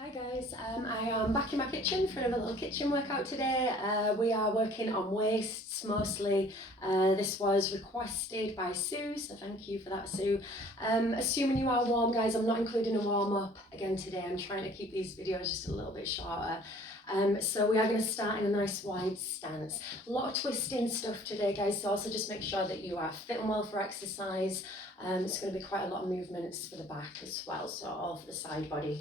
Hi guys, I am back in my kitchen for another little kitchen workout today. We are working on waists mostly. This was requested by Sue, so thank you for that, Sue. Assuming you are warm, guys, I'm not including a warm up again today. I'm trying to keep these videos just a little bit shorter. So we are going to start in a nice wide stance. A lot of twisting stuff today, guys, so also just make sure that you are fit and well for exercise. It's going to be quite a lot of movements for the back as well, so all for the side body.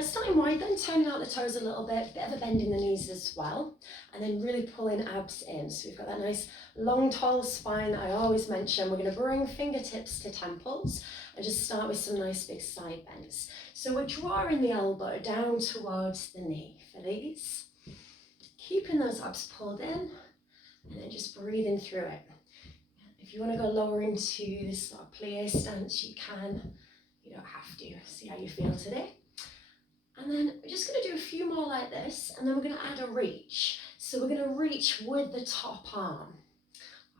Starting wide, then turning out the toes a little bit of a bend in the knees as well, and then really pulling abs in. So we've got that nice long tall spine that I always mention. We're going to bring fingertips to temples and just start with some nice big side bends. So we're drawing the elbow down towards the knee for these, keeping those abs pulled in, and then just breathing through it. If you want to go lower into this sort of plie stance, you can. You don't have to. See how you feel today. And then we're just going to do a few more like this, and then we're going to add a reach. So we're going to reach with the top arm.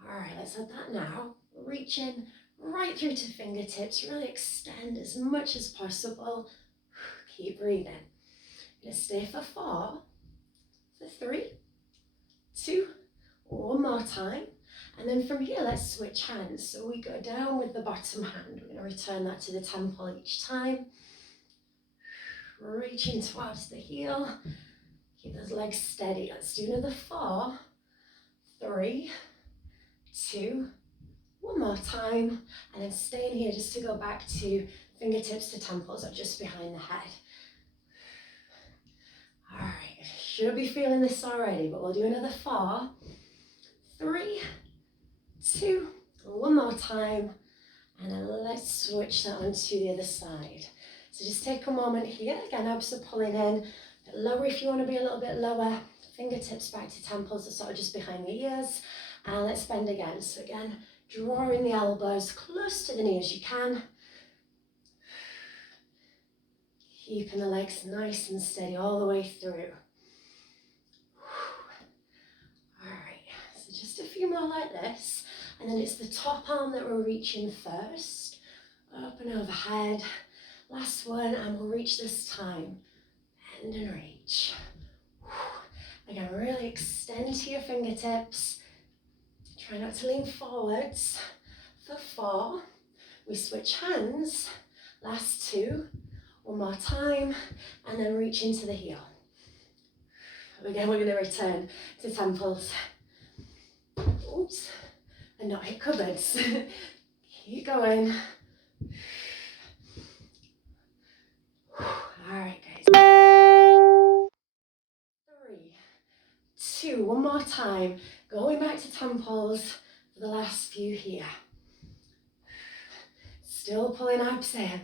All right, let's add that now. Reach in right through to fingertips, really extend as much as possible. Keep breathing. Going to stay for 4, for 3, 2, one more time. And then from here, let's switch hands. So we go down with the bottom hand. We're going to return that to the temple each time. Reaching towards the heel. Keep those legs steady. Let's do another 4, 3, 2, one more time. And then staying here just to go back to fingertips to temples or just behind the head. All right, should be feeling this already, but we'll do another 4, 3, 2, one more time. And then let's switch that onto the other side. So just take a moment here. Again, abs are pulling in. A bit lower if you want to be a little bit lower. Fingertips back to temples, are sort of just behind the ears. And let's bend again. So again, drawing the elbows close to the knee as you can. Keeping the legs nice and steady all the way through. All right, so just a few more like this. And then it's the top arm that we're reaching first. Up and overhead. Last one, and we'll reach this time. Bend and reach. Again, really extend to your fingertips. Try not to lean forwards. For 4, we switch hands. Last 2, one more time, and then reach into the heel. Again, we're going to return to temples. Oops, and not hit cupboards. Keep going. All right, guys. 3, 2, one more time. Going back to temples for the last few here. Still pulling abs in.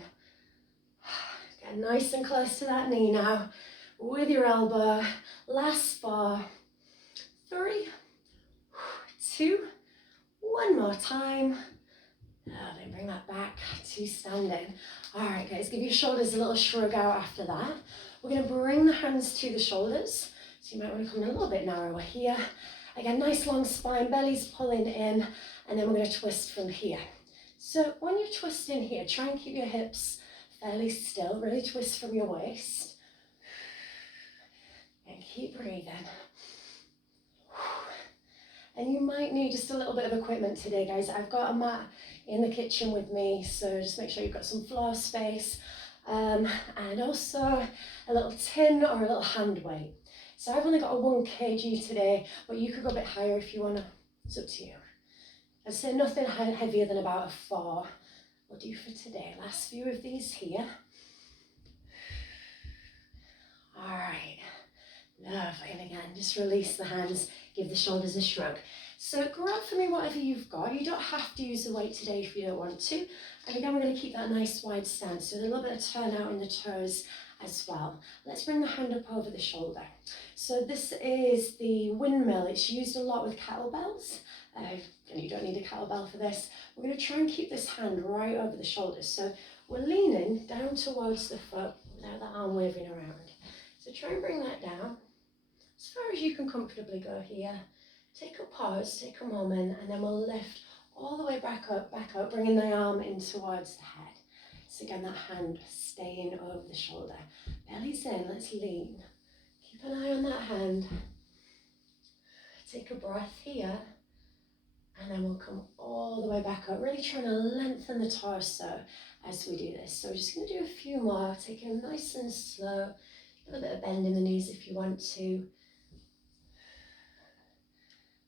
Get nice and close to that knee now with your elbow. Last 4, 3, 2, one more time. Then bring that back to standing. All right, guys, give your shoulders a little shrug out after that. We're going to bring the hands to the shoulders. So you might want to come in a little bit narrower here. Again, nice long spine, belly's pulling in, and then we're going to twist from here. So when you're twisting here, try and keep your hips fairly still. Really twist from your waist. And keep breathing. And you might need just a little bit of equipment today, guys. I've got a mat in the kitchen with me, so just make sure you've got some floor space. And also a little tin or a little hand weight. So I've only got a 1 kg today, but you could go a bit higher if you want to. It's up to you. I'd say nothing heavier than about a 4 will do for today. Last few of these here. All right. Lovely, and again, just release the hands, give the shoulders a shrug. So grab for me whatever you've got. You don't have to use the weight today if you don't want to. And again, we're going to keep that nice wide stance, so a little bit of turn out in the toes as well. Let's bring the hand up over the shoulder. So this is the windmill. It's used a lot with kettlebells. And you don't need a kettlebell for this. We're going to try and keep this hand right over the shoulders. So we're leaning down towards the foot without the arm waving around. So try and bring that down. As far as you can comfortably go here. Take a pause, take a moment, and then we'll lift all the way back up, bringing the arm in towards the head. So again, that hand staying over the shoulder. Belly's in, let's lean. Keep an eye on that hand. Take a breath here. And then we'll come all the way back up, really trying to lengthen the torso as we do this. So we're just going to do a few more, taking them nice and slow. A little bit of bend in the knees if you want to.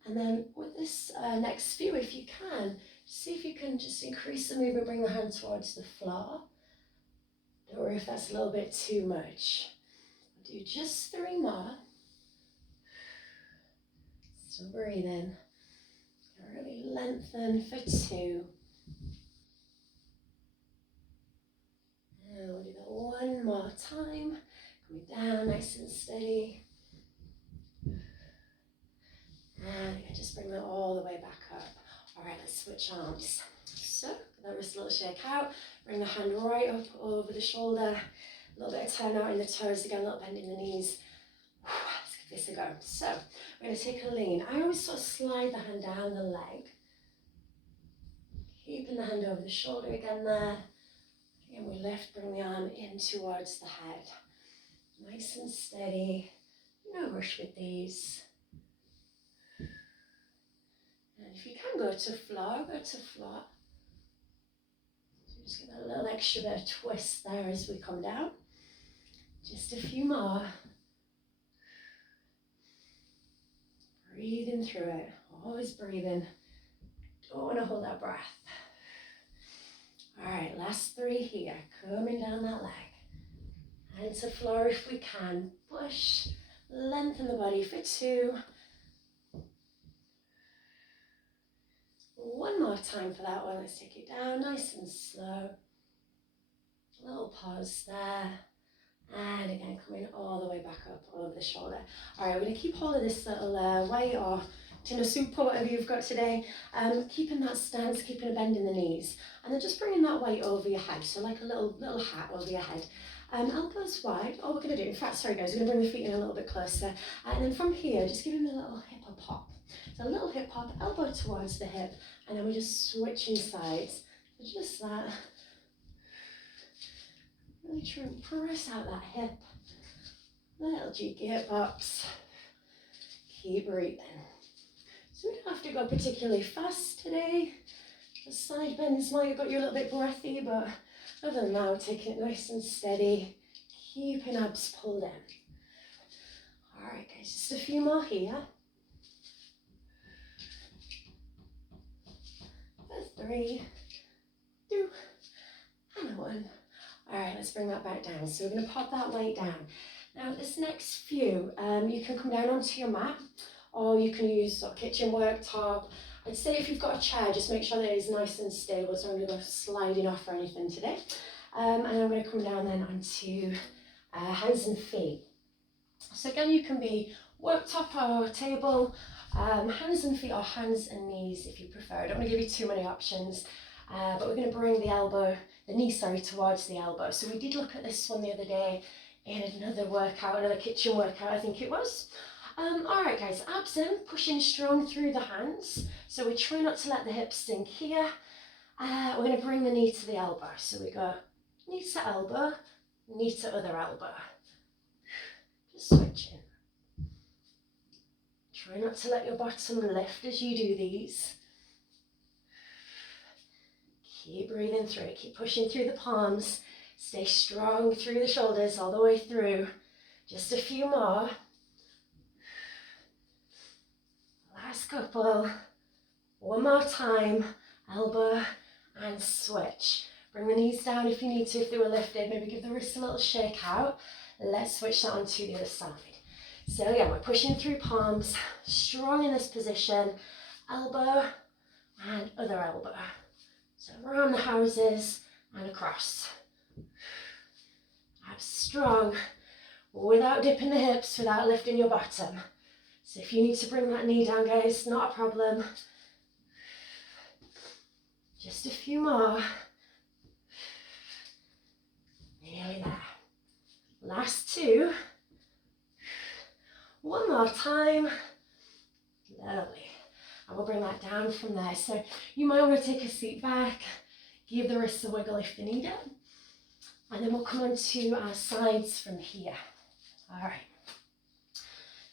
And then with this next few, if you can, see if you can just increase the movement, bring the hand towards the floor. Don't worry if that's a little bit too much. We'll do just 3 more. Still breathing. Really lengthen for 2. And we'll do that one more time. Coming down nice and steady. And you can just bring that all the way back up. All right, let's switch arms. So, that wrist a little shake out. Bring the hand right up over the shoulder. A little bit of turn out in the toes again, a little bend in the knees. Let's give this a go. So, we're going to take a lean. I always sort of slide the hand down the leg. Keeping the hand over the shoulder again there. Again, we lift, bring the arm in towards the head. Nice and steady. No rush with these. And if you can go to floor, go to floor. So just give it a little extra bit of twist there as we come down. Just a few more. Breathing through it. Always breathing. Don't want to hold that breath. All right, last 3 here. Coming down that leg. And to floor if we can. Push. Lengthen the body for 2. One more time for that one. Let's take it down nice and slow. A little pause there. And again, coming all the way back up over the shoulder. All right, we're going to keep hold of this little weight or tin of soup or whatever you've got today. Keeping that stance, keeping a bend in the knees. And then just bringing that weight over your head. So like a little hat over your head. Elbows wide. All we're going to do, in fact, sorry guys, we're going to bring the feet in a little bit closer. And then from here, just give them a little hip pop. So a little hip hop, elbow towards the hip. And then we're just switching sides. So just that. Really try and press out that hip. Little cheeky hip pops. Keep breathing. So we don't have to go particularly fast today. The side bends might have got you a little bit breathy, but other than that, we're taking it nice and steady. Keeping abs pulled in. All right, guys, just a few more here. For 3, 2, and 1. All right, let's bring that back down. So we're going to pop that weight down. Now this next few, you can come down onto your mat, or you can use a kitchen worktop. I'd say if you've got a chair, just make sure that it is nice and stable, so I'm going to go sliding off or anything today. And I'm going to come down then onto hands and feet. So again, you can be worktop or table, hands and feet or hands and knees if you prefer. I don't want to give you too many options, but we're going to bring the knee towards the elbow. So we did look at this one the other day in another workout, another kitchen workout I think it was. All right guys, abs in, pushing strong through the hands. So we try not to let the hips sink here. We're going to bring the knee to the elbow. So we go knee to elbow, knee to other elbow. Just switching. Try not to let your bottom lift as you do these. Keep breathing through it, keep pushing through the palms. Stay strong through the shoulders all the way through. Just a few more. Last couple. One more time. Elbow and switch. Bring the knees down if you need to, if they were lifted. Maybe give the wrists a little shake out. Let's switch that onto the other side. So again, we're pushing through palms, strong in this position. Elbow and other elbow. So around the houses and across. Abs strong, without dipping the hips, without lifting your bottom. So if you need to bring that knee down, guys, not a problem. Just a few more. Nearly there. Last 2. One more time. Lovely. And we'll bring that down from there. So you might want to take a seat back, give the wrists a wiggle if they need it. And then we'll come on to our sides from here. All right.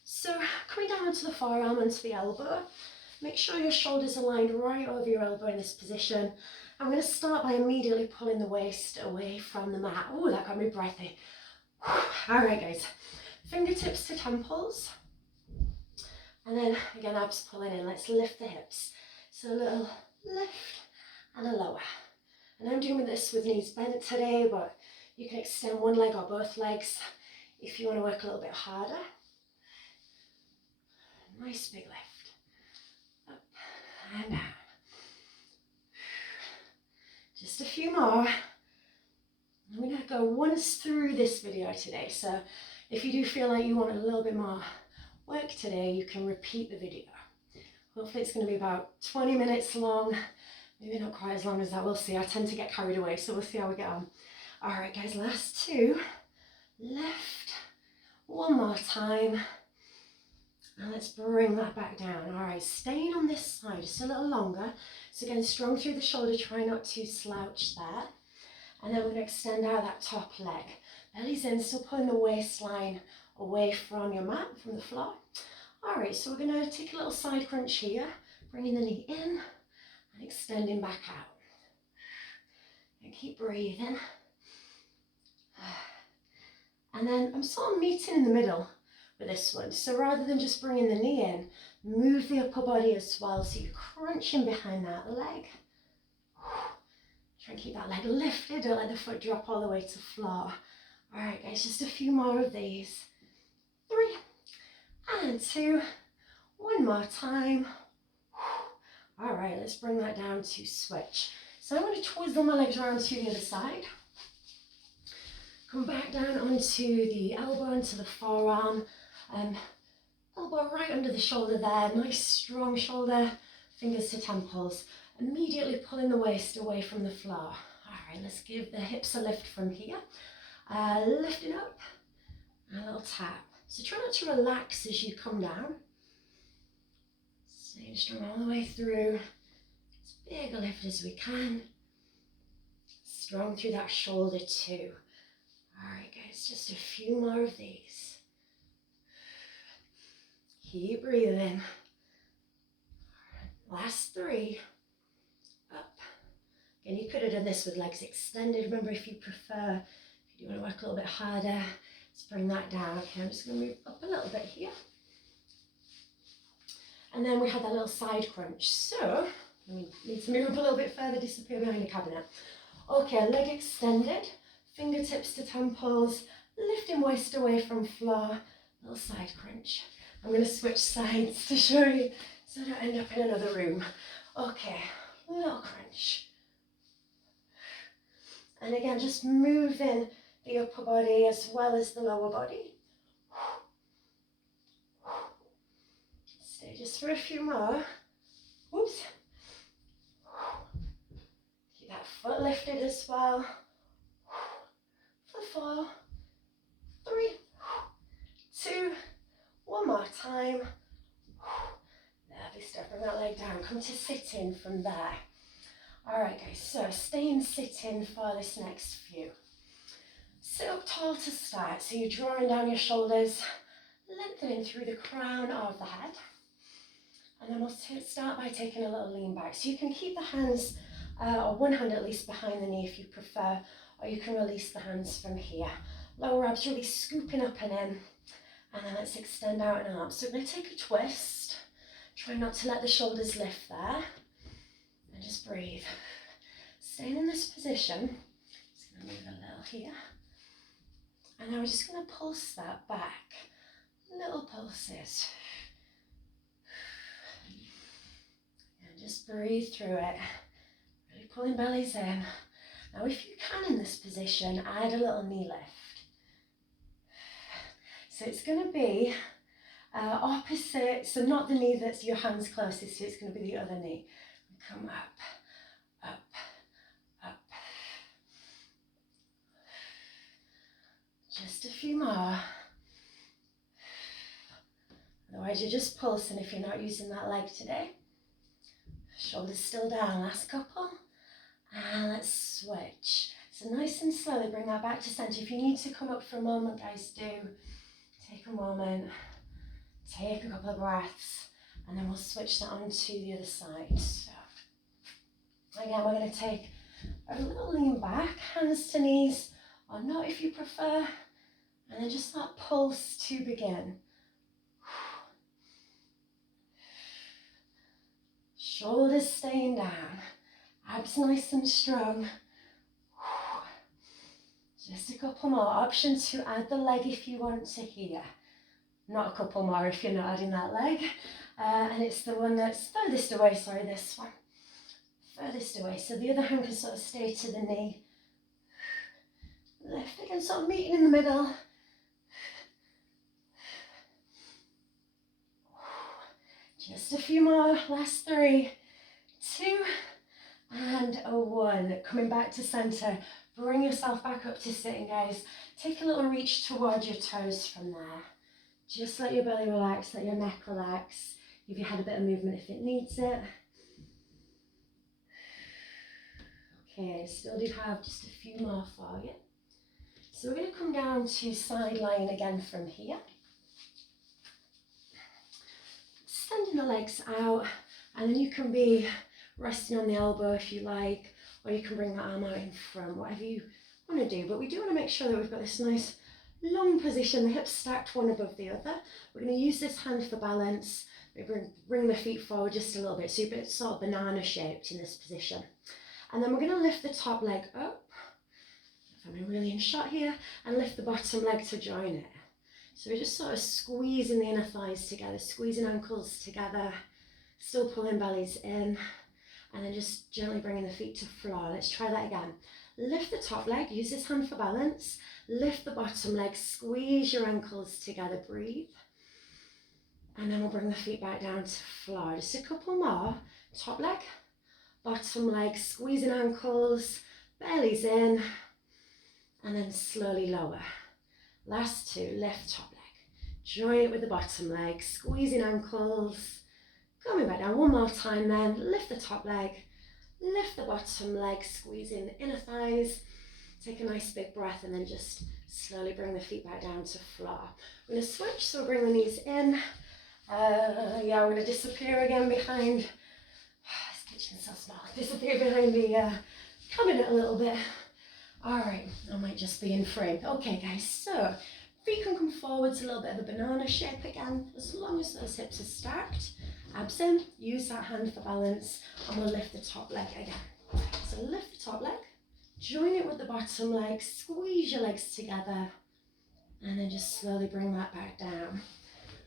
So coming down onto the forearm, onto the elbow. Make sure your shoulders are lined right over your elbow in this position. I'm going to start by immediately pulling the waist away from the mat. Oh, that got me breathy. All right, guys. Fingertips to temples. And then again, abs pulling in. Let's lift the hips. So a little lift and a lower. And I'm doing this with knees bent today, but you can extend one leg or both legs if you want to work a little bit harder. Nice big lift. Up and down. Just a few more. I'm going to go once through this video today, so if you do feel like you want a little bit more work today, you can repeat the video. Hopefully it's going to be about 20 minutes long, maybe not quite as long as that, we'll see. I tend to get carried away, so we'll see how we get on. All right, guys, last two. Lift. One more time. And let's bring that back down. All right, staying on this side just a little longer. So again, strong through the shoulder, try not to slouch there. And then we're going to extend out that top leg. Belly's in, still pulling the waistline away from your mat, from the floor. All right, so we're going to take a little side crunch here, bringing the knee in and extending back out. And keep breathing. And then I'm sort of meeting in the middle with this one. So rather than just bringing the knee in, move the upper body as well. So you're crunching behind that leg. Try and keep that leg lifted, don't let the foot drop all the way to the floor. All right, guys, just a few more of these. 3 and 2. One more time. All right, let's bring that down to switch. So I'm going to twizzle my legs around to the other side. Come back down onto the elbow, onto the forearm. Elbow right under the shoulder there. Nice strong shoulder, fingers to temples. Immediately pulling the waist away from the floor. All right, let's give the hips a lift from here. Lifting up, and a little tap. So try not to relax as you come down. Staying strong all the way through. As big a lift as we can. Strong through that shoulder too. All right, guys, just a few more of these. Keep breathing. Last 3. Up. Again, you could have done this with legs extended. Remember, if you prefer, if you want to work a little bit harder, let's bring that down. Okay, I'm just going to move up a little bit here. And then we had that little side crunch. So, we need to move up a little bit further, disappear behind the cabinet. Okay, leg extended, fingertips to temples, lifting waist away from floor, little side crunch. I'm going to switch sides to show you so I don't end up in another room. Okay, little crunch. And again, just moving the upper body as well as the lower body. Stay just for a few more. Whoops. Keep that foot lifted as well. For 4, 3, 2, one more time. Lovely, step that leg down. Come to sit-in from there. All right, guys, so stay in sit-in for this next few. Sit up tall to start. So you're drawing down your shoulders, lengthening through the crown of the head. And then we'll start by taking a little lean back. So you can keep the hands, or one hand at least behind the knee if you prefer, or you can release the hands from here. Lower abs really scooping up and in. And then let's extend out an arm. So we're going to take a twist. Try not to let the shoulders lift there. And just breathe. Staying in this position. Just going to move a little here. And now we're just going to pulse that back. Little pulses. And just breathe through it. Really pulling bellies in. Now if you can in this position, add a little knee lift. So it's going to be opposite, so not the knee that's your hands closest to, it's going to be the other knee. Come up, up, up. Just a few more. Otherwise you're just pulsing if you're not using that leg today. Shoulders still down, last couple. And let's switch. So nice and slowly bring that back to center. If you need to come up for a moment, guys, do take a moment, take a couple of breaths, and then we'll switch that on to the other side. So again, we're going to take a little lean back, hands to knees, or not if you prefer, and then just that pulse to begin. Shoulders staying down, abs nice and strong. Just a couple more. Option to add the leg if you want to here. Not a couple more if you're not adding that leg. And it's the one that's furthest away, sorry, this one. Furthest away. So the other hand can sort of stay to the knee. Lift again, sort of meeting in the middle. Just a few more, last 3, 2, and 1. Coming back to center. Bring yourself back up to sitting, guys. Take a little reach towards your toes from there. Just let your belly relax, let your neck relax. Give your head a bit of movement if it needs it. Okay, still do have just a few more for you. So we're going to come down to side lying again from here. Extending the legs out, and then you can be resting on the elbow if you like, or you can bring that arm out in front, whatever you want to do. But we do want to make sure that we've got this nice long position, the hips stacked one above the other. We're going to use this hand for balance. We bring the feet forward just a little bit, so you're a bit sort of banana shaped in this position. And then we're going to lift the top leg up, if I'm really in shot here, and lift the bottom leg to join it. So we're just sort of squeezing the inner thighs together, squeezing ankles together, still pulling bellies in, and then just gently bringing the feet to floor. Let's try that again. Lift the top leg, use this hand for balance. Lift the bottom leg, squeeze your ankles together, breathe. And then we'll bring the feet back down to floor. Just a couple more. Top leg, bottom leg, squeezing ankles, bellies in, and then slowly lower. Last 2, lift top leg. Join it with the bottom leg, squeezing ankles, coming back down one more time then. Lift the top leg, lift the bottom leg, squeezing the inner thighs. Take a nice big breath and then just slowly bring the feet back down to floor. We're going to switch, so we'll bring the knees in. Yeah, we're going to disappear again behind, this kitchen's so small, disappear behind the cabinet a little bit. All right, I might just be in frame. Okay guys, so feet can come forwards, a little bit of a banana shape again, as long as those hips are stacked. Abs in, use that hand for balance, and we'll lift the top leg again. So lift the top leg, join it with the bottom leg, squeeze your legs together, and then just slowly bring that back down.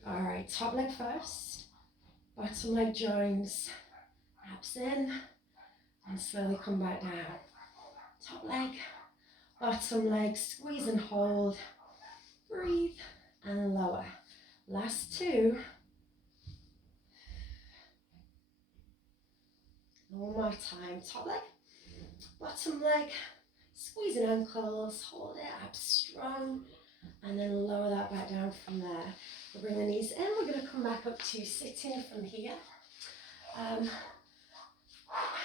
All right, top leg first, bottom leg joins, abs in, and slowly come back down. Top leg, bottom leg, squeeze and hold, breathe, and lower. Last 2. One more time, top leg, bottom leg, squeezing ankles, hold it, abs strong, and then lower that back down from there. We'll bring the knees in, we're going to come back up to sitting from here.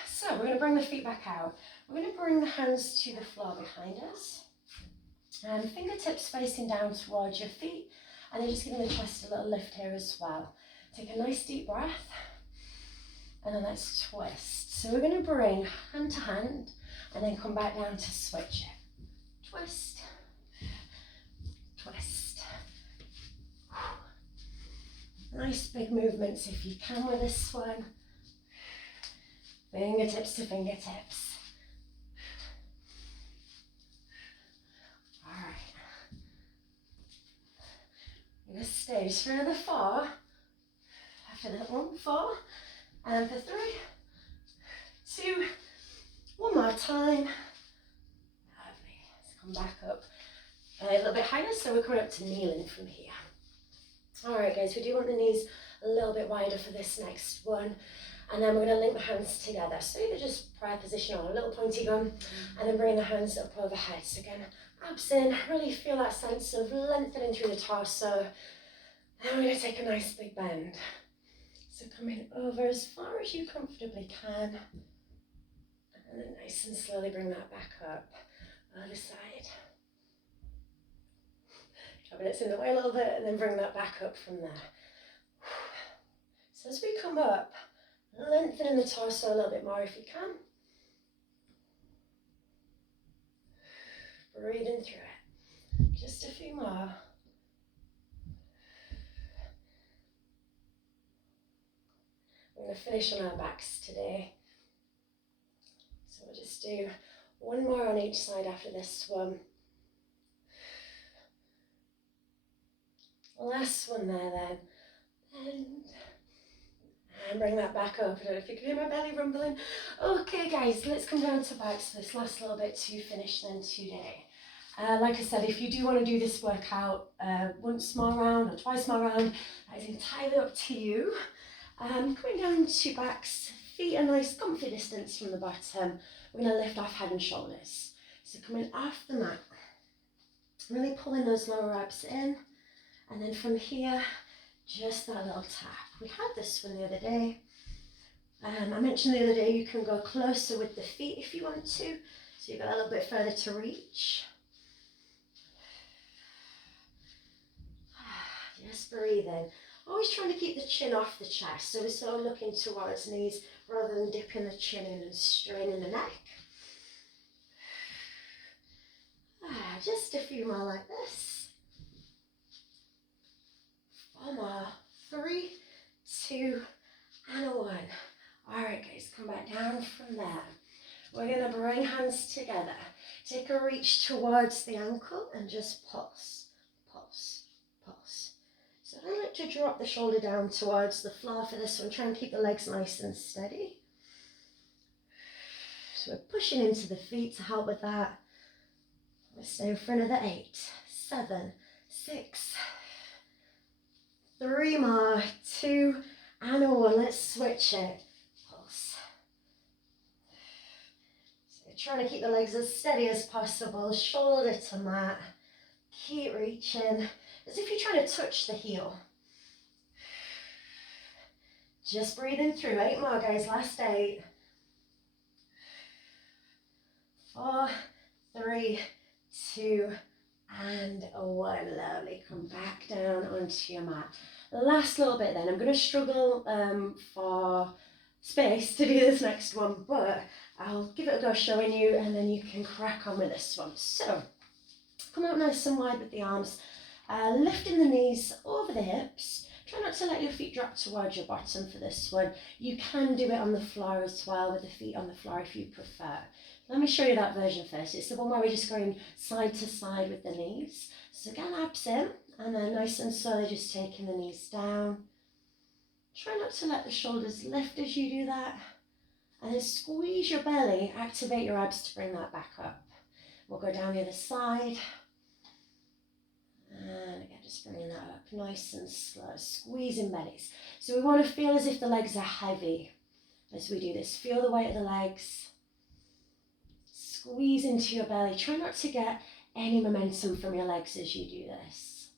So we're going to bring the feet back out. We're going to bring the hands to the floor behind us, and fingertips facing down towards your feet, and then just giving the chest a little lift here as well. Take a nice deep breath, and then let's twist. So we're going to bring hand to hand, and then come back down to switch it. Twist, twist. Nice big movements if you can with this one. Fingertips to fingertips. All right. We're going to stay just for another 4. After that one, 4. And for 3, 2, one more time. Lovely. Let's come back up a little bit higher, so we're coming up to kneeling from here. All right, guys, we do want the knees a little bit wider for this next one. And then we're going to link the hands together. So either just prayer position or a little pointy gun, and then bring the hands up overhead. So again, abs in, really feel that sense of lengthening through the torso. Then we're going to take a nice big bend. So coming over as far as you comfortably can. And then nice and slowly bring that back up. Other side. Drop it in the way a little bit and then bring that back up from there. So as we come up, lengthening the torso a little bit more if you can. Breathing through it. Just a few more. We're going to finish on our backs today. So we'll just do one more on each side after this one. Last one there then. And bring that back up. I don't know if you can hear my belly rumbling. Okay guys, let's come down to backs for this last little bit to finish then today. Like I said, if you do want to do this workout once more round or twice more round, that is entirely up to you. Coming down to backs, feet a nice comfy distance from the bottom. We're going to lift off head and shoulders. So coming off the mat, really pulling those lower abs in, and then from here, just that little tap. We had this one the other day. I mentioned the other day you can go closer with the feet if you want to, so you've got a little bit further to reach. Just breathe in. Always trying to keep the chin off the chest, so we're sort of looking towards knees rather than dipping the chin in and straining the neck. Just a few more like this. 4 more. 3, 2, and 1. Alright guys, come back down from there. We're going to bring hands together. Take a reach towards the ankle and just pulse, pulse, pulse. So I like to drop the shoulder down towards the floor for this one. Try and keep the legs nice and steady. So we're pushing into the feet to help with that. Let's stay in front of the 8, 7, 6, 3 more, 2, and 1. Let's switch it. Pulse. So trying to keep the legs as steady as possible. Shoulder to mat. Keep reaching. As if you're trying to touch the heel. Just breathing through. 8 more, guys. Last 8. 4, 3, 2, and 1. Lovely. Come back down onto your mat. Last little bit then. I'm going to struggle for space to do this next one, but I'll give it a go showing you and then you can crack on with this one. So, come out nice and wide with the arms. Lifting the knees over the hips. Try not to let your feet drop towards your bottom for this one. You can do it on the floor as well, with the feet on the floor if you prefer. Let me show you that version first. It's the one where we're just going side to side with the knees. So get abs in, and then nice and slowly just taking the knees down. Try not to let the shoulders lift as you do that. And then squeeze your belly, activate your abs to bring that back up. We'll go down the other side. And again, just bringing that up nice and slow, squeezing bellies. So we want to feel as if the legs are heavy as we do this. Feel the weight of the legs. Squeeze into your belly. Try not to get any momentum from your legs as you do this.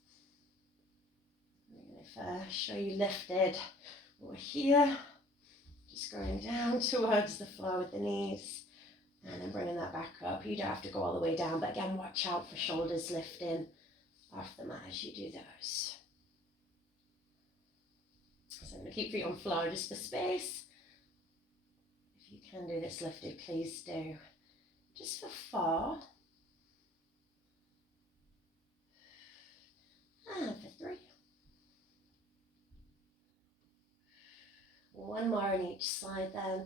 If I show you lifted, we're here. Just going down towards the floor with the knees. And then bringing that back up. You don't have to go all the way down, but again, watch out for shoulders lifting off the mat as you do those. So I'm going to keep feet on floor just for space. If you can do this lifted, please do. Just for 4. And for 3. 1 more on each side then.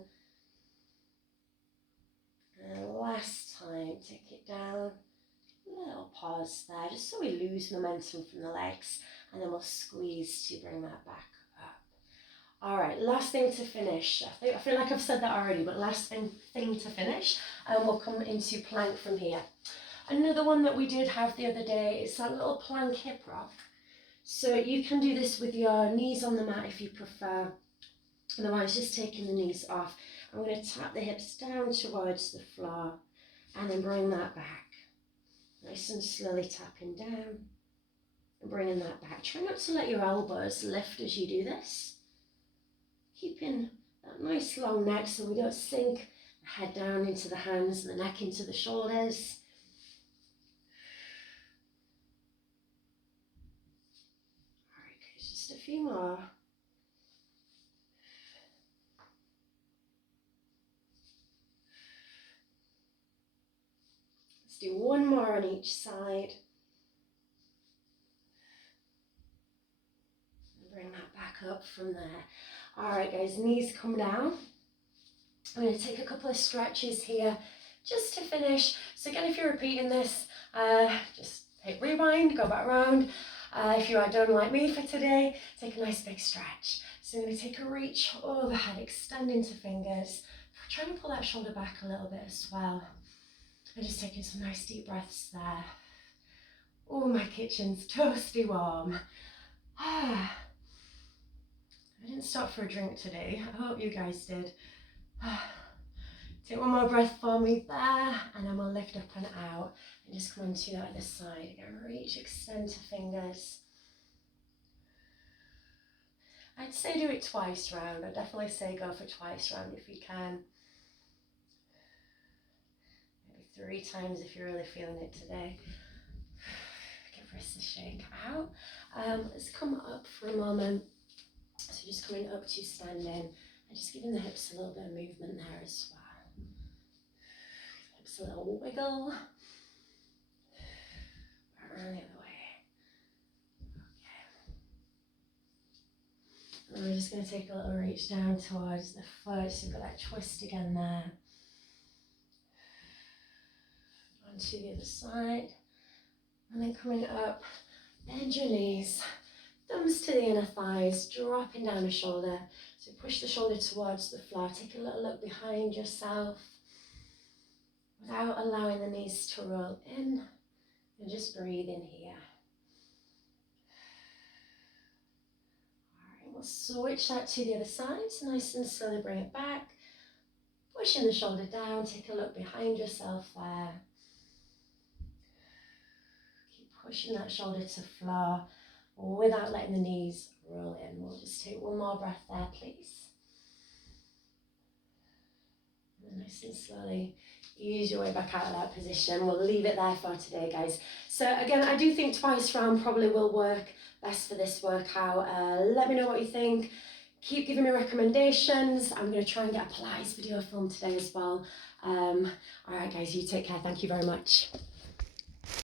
And last time, take it down. Little pause there, just so we lose momentum from the legs, and then we'll squeeze to bring that back up. All right, last thing to finish. I feel like I've said that already, but last thing to finish, and we'll come into plank from here. Another one that we did have the other day is that little plank hip rock. So you can do this with your knees on the mat if you prefer. Otherwise, just taking the knees off. I'm going to tap the hips down towards the floor, and then bring that back. Nice and slowly tapping down and bringing that back. Try not to let your elbows lift as you do this. Keeping that nice long neck so we don't sink the head down into the hands and the neck into the shoulders. few more. Let's do one more on each side. And bring that back up from there. All right, guys, knees come down. I'm going to take a couple of stretches here just to finish. So again, if you're repeating this, just hit rewind, go back around. If you are done like me for today, take a nice big stretch. So I'm going to take a reach overhead, extend into fingers. Trying to pull that shoulder back a little bit as well. And just taking some nice deep breaths there. Oh, my kitchen's toasty warm. I didn't stop for a drink today. I hope you guys did. Take one more breath for me there, and then we'll lift up and out. And just come onto the other side. Again, reach, extend to fingers. I'd say do it twice round. I'd definitely say go for twice round if you can. Maybe 3 times if you're really feeling it today. Give wrists a shake out. Let's come up for a moment. So just coming up to standing and just giving the hips a little bit of movement there as well. Hips a little wiggle. Around the other way. Okay. And we're just going to take a little reach down towards the foot. So we've got that twist again there. Onto the other side. And then coming up, bend your knees. Thumbs to the inner thighs, dropping down the shoulder. So push the shoulder towards the floor. Take a little look behind yourself without allowing the knees to roll in. And just breathe in here. All right, we'll switch that to the other side. So nice and slowly bring it back. Pushing the shoulder down. Take a look behind yourself there. Keep pushing that shoulder to floor without letting the knees roll in. We'll just take one more breath there, please. And nice and slowly ease your way back out of that position. We'll leave it there for today, guys. So again, I do think twice round probably will work best for this workout. Let me know what you think. Keep giving me recommendations. I'm going to try and get a Pilates video filmed today as well. All right, guys, you take care. Thank you very much.